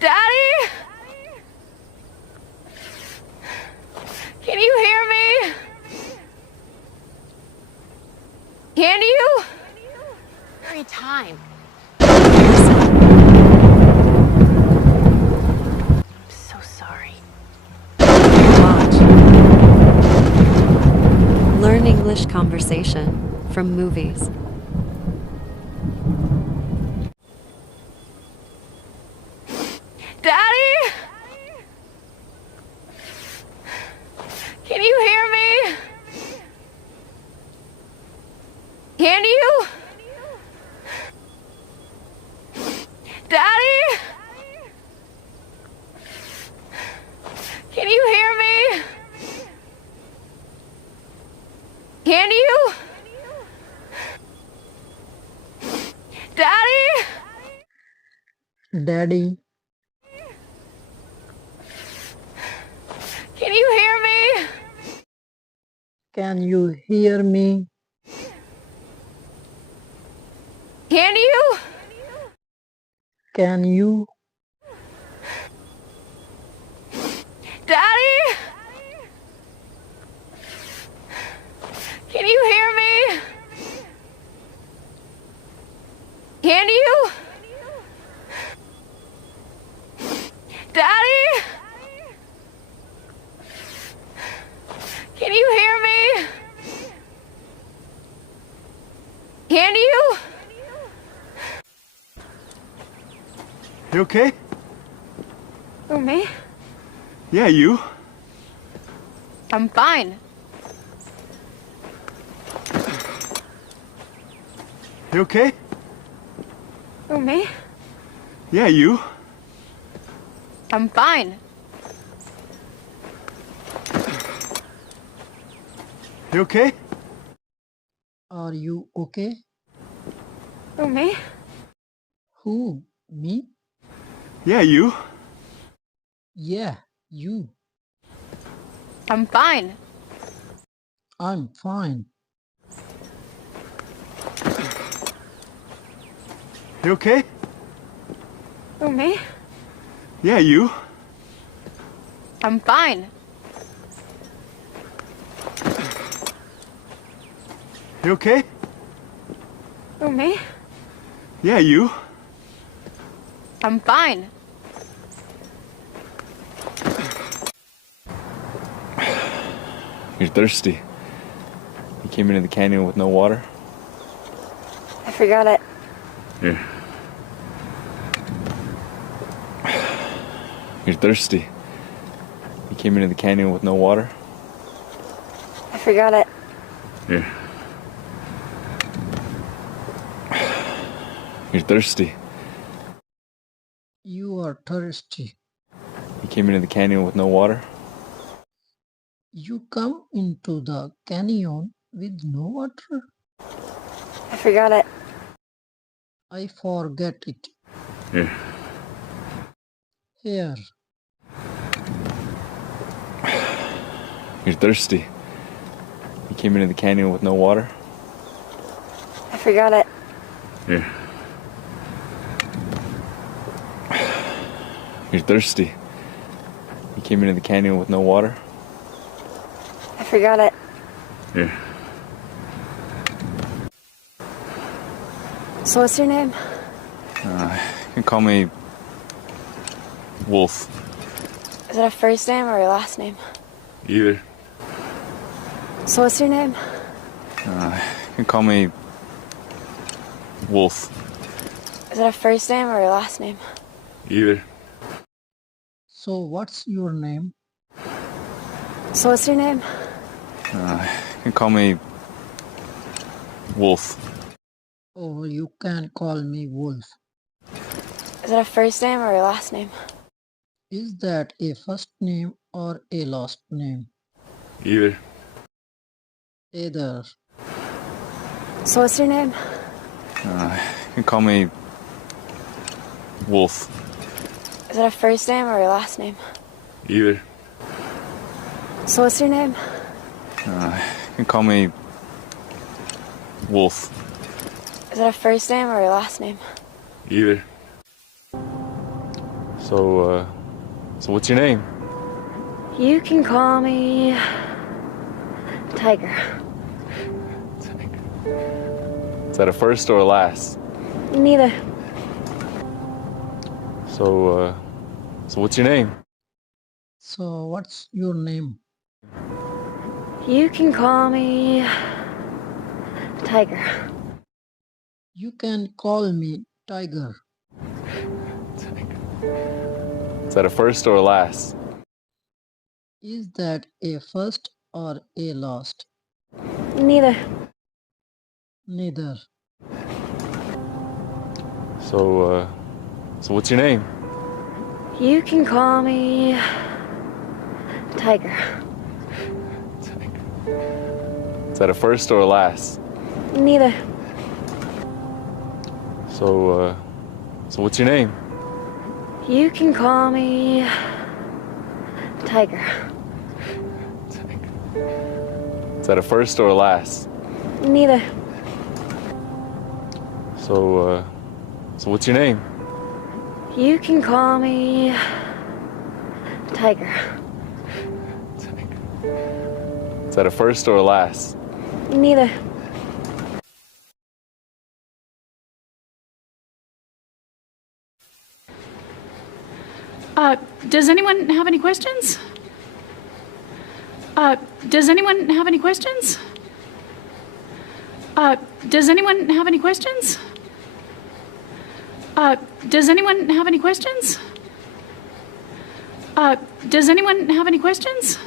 Daddy? Can you hear me? Can you? Every time. I'm so sorry. Watch. Learn English conversation from movies. Daddy? Can you hear me? Can you? Daddy? Can you hear me? Can you? Daddy? Daddy, Can you hear me? can you hear me? Can you? Can you? Daddy? Can you hear me? Can you? Daddy? Can you hear me? Can you? You okay? Who, me? Yeah, you. I'm fine. You okay? Who, me? Yeah, you. I'm fine. You okay? Are you okay? Who, me? Who? Me? Yeah, you. Yeah, you. I'm fine. I'm fine. You okay? Who, me? Yeah, you. I'm fine. You okay? Who, me? Yeah, you. I'm fine. You're thirsty. You came into the canyon with no water? I forgot it. Here. You're thirsty. You came into the canyon with no water? I forgot it. Here. You're thirsty. You are thirsty. You came into the canyon with no water? You come into the canyon with no water? I forgot it. I forget it. Here. Here. You're thirsty. You came into the canyon with no water? I forgot it. Here. You're thirsty. You came into the canyon with no water? I forgot it. Here. So what's your name? You can call me Wolf. Is it a first name or a last name? Either. So what's your name? You can call me Wolf. Is it a first name or a last name? Either. So what's your name? So what's your name? You can call me Wolf. Oh, you can call me Wolf. Is it a first name or a last name? Is that a first name or a last name? Either. Either. So what's your name? You can call me Wolf. Is it a first name or a last name? Either. So what's your name? You can call me Wolf. Is it a first name or a last name? Either. So what's your name? You can call me Tiger. Is that a first or a last? Neither. So what's your name? So what's your name? You can call me Tiger. You can call me Tiger. Is that a first or a last? Is that a first or a last? Neither. Neither. So what's your name? You can call me Tiger. Is that a first or a last? Neither. So what's your name? You can call me Tiger. Is that a first or a last? Neither. So what's your name? You can call me Tiger. Is that a first or a last? Neither. Does anyone have any questions? Does anyone have any questions? Does anyone have any questions? Does anyone have any questions? Does anyone have any questions?